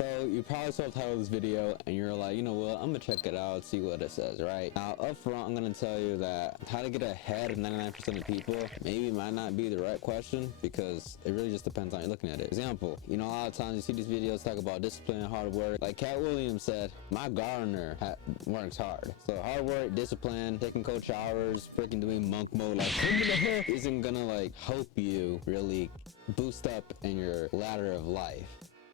So you probably saw the title of this video and you're like, you know what, I'm gonna check it out, see what it says, right? Now up front, I'm gonna tell you that how to get ahead of 99% of people maybe might not be the right question, because it really just depends on how you're looking at it. Example, you know, a lot of times you see these videos talk about discipline and hard work. Like Cat Williams said, my gardener works hard. So hard work, discipline, taking coach hours, freaking doing monk mode like isn't gonna like help you really boost up in your ladder of life.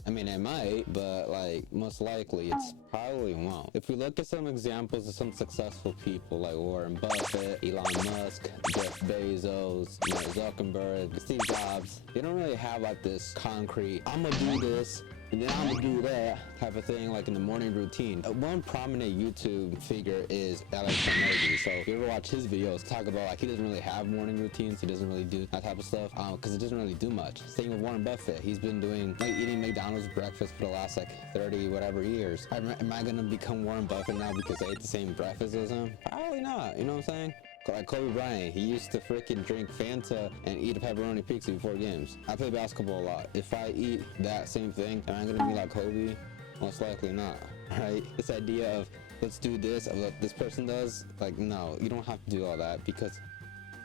I mean, it might, but like most likely it's probably won't. If we look at some examples of some successful people like Warren Buffett, Elon Musk, Jeff Bezos, Mark Zuckerberg, Steve Jobs, they don't really have like this concrete, I'm gonna do this and then I'm gonna do that type of thing like in the morning routine. One prominent YouTube figure is Alex Hormozy. So if you ever watch his videos, talk about like he doesn't really have morning routines, he doesn't really do that type of stuff because it doesn't really do much. Same with Warren Buffett, he's been doing like eating McDonald's breakfast for the last like 30 whatever years. Am I gonna become Warren Buffett now because I ate the same breakfast as him? Probably not, you know what I'm saying? Like Kobe Bryant, he used to freaking drink Fanta and eat a pepperoni pizza before games. I play basketball a lot. If I eat that same thing, am I gonna be like Kobe? Most likely not, right? This idea of let's do this, of what this person does, like no, you don't have to do all that because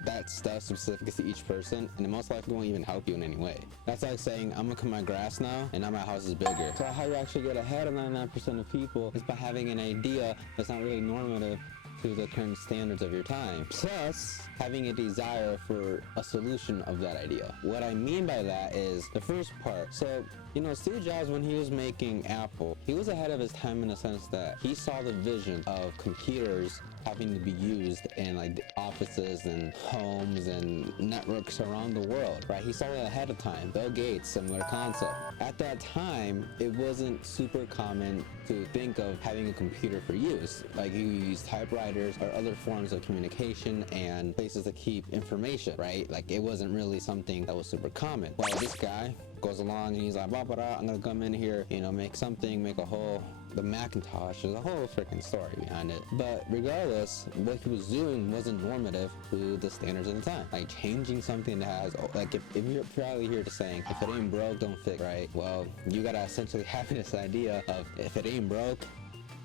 that stuff specific to each person, and it most likely won't even help you in any way. That's like saying I'm gonna cut my grass now and now my house is bigger. So how you actually get ahead of 99% of people is by having an idea that's not really normative to the current standards of your time, plus having a desire for a solution of that idea. What I mean by that is the first part. So, you know, Steve Jobs, when he was making Apple, he was ahead of his time in the sense that he saw the vision of computers having to be used in like the offices and homes and networks around the world, right? He saw it ahead of time. Bill Gates, similar concept. At that time, it wasn't super common to think of having a computer for use. Like you use typewriters or other forms of communication and places to keep information, right? Like it wasn't really something that was super common. Well, this guy goes along and he's like, blah, blah, blah, I'm gonna come in here, you know, make a whole, the Macintosh, there's a whole freaking story behind it. But regardless, what he was doing wasn't normative to the standards of the time. Like changing something that has, like if you're probably here to saying, if it ain't broke, don't fix, right? Well, you gotta essentially have this idea of if it ain't broke,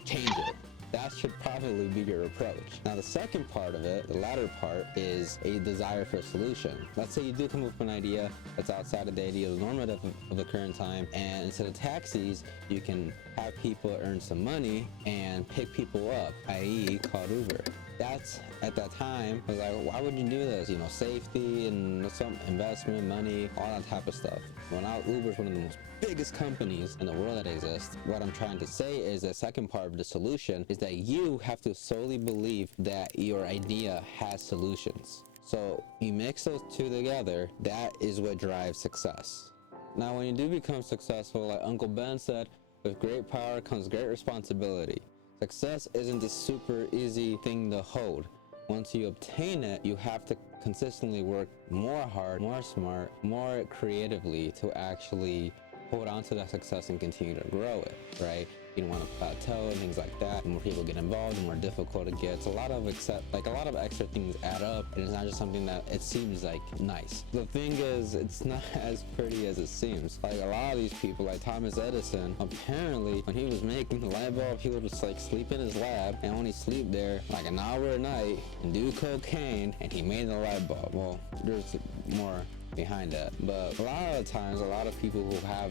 change it. That should probably be your approach. Now the second part of it, the latter part, is a desire for a solution. Let's say you do come up with an idea that's outside of the idea of the normative of the current time, and instead of taxis, you can have people earn some money and pick people up, i.e. called Uber. That's, at that time, I was like, why would you do this? You know, safety and some investment, money, all that type of stuff. Well, now Uber's one of the most biggest companies in the world that exist. What I'm trying to say is the second part of the solution is that you have to solely believe that your idea has solutions. So you mix those two together, that is what drives success. Now, when you do become successful, like Uncle Ben said, with great power comes great responsibility. Success isn't a super easy thing to hold. Once you obtain it, you have to consistently work more hard, more smart, more creatively to actually hold on to that success and continue to grow it, right? You don't want to plateau and things like that. The more people get involved, the more difficult it gets. A lot of extra things add up, and it's not just something that it seems like nice. The thing is, it's not as pretty as it seems. Like a lot of these people, like Thomas Edison, apparently when he was making the light bulb, he would just like sleep in his lab and only sleep there like an hour a night and do cocaine, and he made the light bulb. Well, there's more behind that, but a lot of times, a lot of people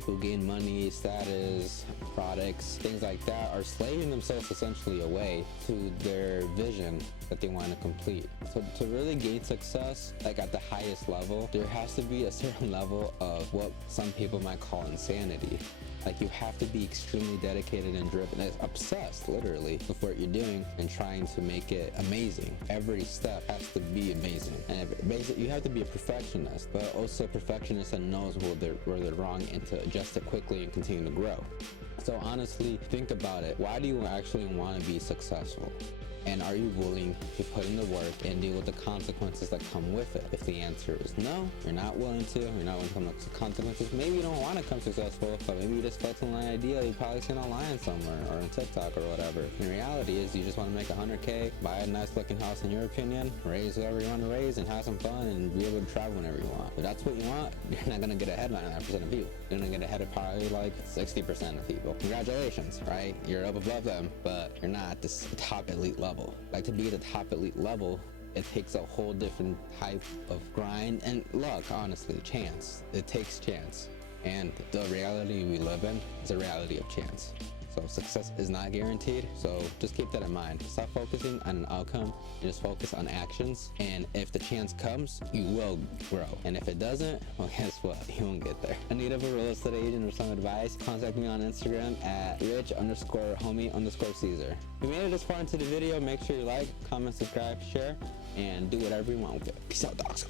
who gain money, status, products, things like that, are slaving themselves essentially away to their vision that they want to complete. So to really gain success, like at the highest level, there has to be a certain level of what some people might call insanity. Like you have to be extremely dedicated and driven, and obsessed literally with what you're doing and trying to make it amazing. Every step has to be amazing. And basically you have to be a perfectionist, but also a perfectionist that knows where they're wrong and to adjust it quickly and continue to grow. So honestly, think about it. Why do you actually want to be successful? And are you willing to put in the work and deal with the consequences that come with it? If the answer is no, you're not willing to, you're not willing to come up with consequences. Maybe you don't want to come successful, but maybe you just felt an idea you probably seen online somewhere or on TikTok or whatever. And reality is you just want to make 100K, buy a nice looking house in your opinion, raise whoever you want to raise, and have some fun and be able to travel whenever you want. If that's what you want, you're not going to get ahead of 99% of people. You're going to get ahead of probably like 60% of people. Congratulations, right? You're up above them, but you're not at this top elite level. Like, to be at the top elite level, it takes a whole different type of grind and luck, honestly, chance. It takes chance. And the reality we live in is a reality of chance. So success is not guaranteed. So just keep that in mind. Stop focusing on an outcome and just focus on actions. And if the chance comes, you will grow. And if it doesn't, well, guess what? You won't get there. In need of a real estate agent or some advice, contact me on Instagram at rich_homie_Caesar. If you made it this far into the video, make sure you like, comment, subscribe, share, and do whatever you want with it. Peace out, dogs.